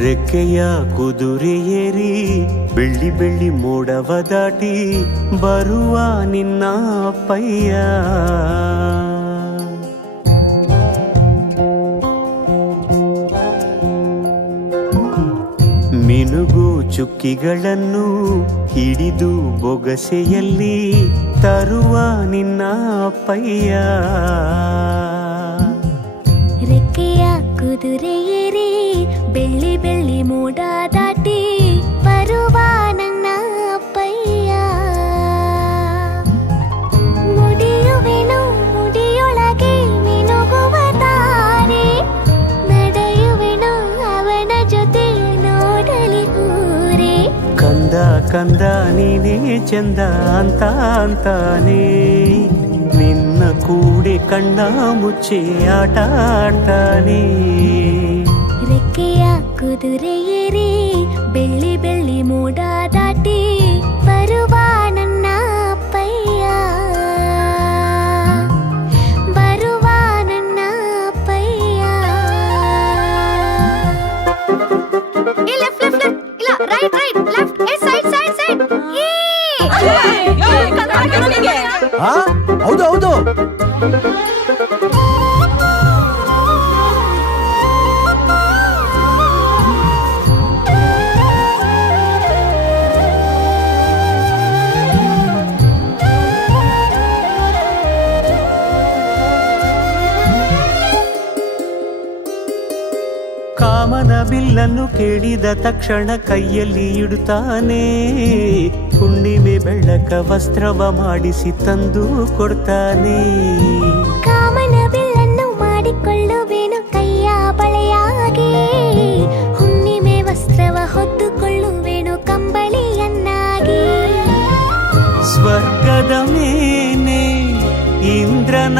ರೆಕ್ಕೆಯ ಕುದುರೆ ಏರಿ ಬೆಳ್ಳಿ ಬೆಳ್ಳಿ ಮೋಡವ ದಾಟಿ ಬರುವ ನಿನ್ನ ಅಪ್ಪಯ್ಯ. ಮಿನುಗು ಚುಕ್ಕಿಗಳನ್ನು ಹಿಡಿದು ಬೊಗಸೆಯಲ್ಲಿ ತರುವ ನಿನ್ನ ಅಪ್ಪಯ್ಯ. ರೆಕ್ಕೆಯ ಕುದುರೆ ಏರಿ ಬೆಳ್ಳಿ ಬೆಳ್ಳಿ ಮೋಡ ದಾಟಿ ಬರುವ ನನ್ನ ಅಪ್ಪಯ್ಯ. ಮುಡಿಯುವೆನು ಮುಡಿಯೊಳಗೆ ಮಿನುಗುವ ತಾರೆ, ನಡೆಯುವೆನು ಅವನ ಜೊತೆ ನೋಡಲಿ ಊರೇ. ಕಂದ ಕಂದ ನೀನೇ ಚಂದ ಅಂತ ಅಂತಾನೆ, ನಿನ್ನ ಕೂಡೆ ಕಣ್ಣ ಮುಚ್ಚೆ ಆಟ ಆಡ್ತಾನೆ. ರೆಕ್ಕೆಯ ಕುದುರೆ ಏರಿ ಬೆಳ್ಳಿ ಬೆಳ್ಳಿ ಮೋಡ ದಾಟಿ ಬರುವ ನನ್ನ ಅಪ್ಪಯ್ಯ. ಬರುವ ನನ್ನ ಅಪ್ಪಯ್ಯ. ಇಲ್ಲ right right left side side side. ಹೌದು ಹೌದು. ಕಾಮನ ಬಿಲ್ಲನ್ನು ಕೇಳಿದ ತಕ್ಷಣ ಕೈಯಲ್ಲಿ ಇಡುತ್ತಾನೆ, ಹುಣ್ಣಿಮೆ ಬೆಳಕ ವಸ್ತ್ರವ ಮಾಡಿಸಿ ತಂದು ಕೊಡ್ತಾನೆ. ಕಾಮನ ಬಿಲ್ಲನ್ನು ಮಾಡಿಕೊಳ್ಳುವೆನು ಕೈಯ ಬಳೆಯಾಗಿ, ಹುಣ್ಣಿಮೆ ವಸ್ತ್ರವ ಹೊತ್ತುಕೊಳ್ಳುವೆನು ಕಂಬಳಿಯನ್ನಾಗಿ. ಸ್ವರ್ಗದ ಮೇನೆ ಇಂದ್ರನ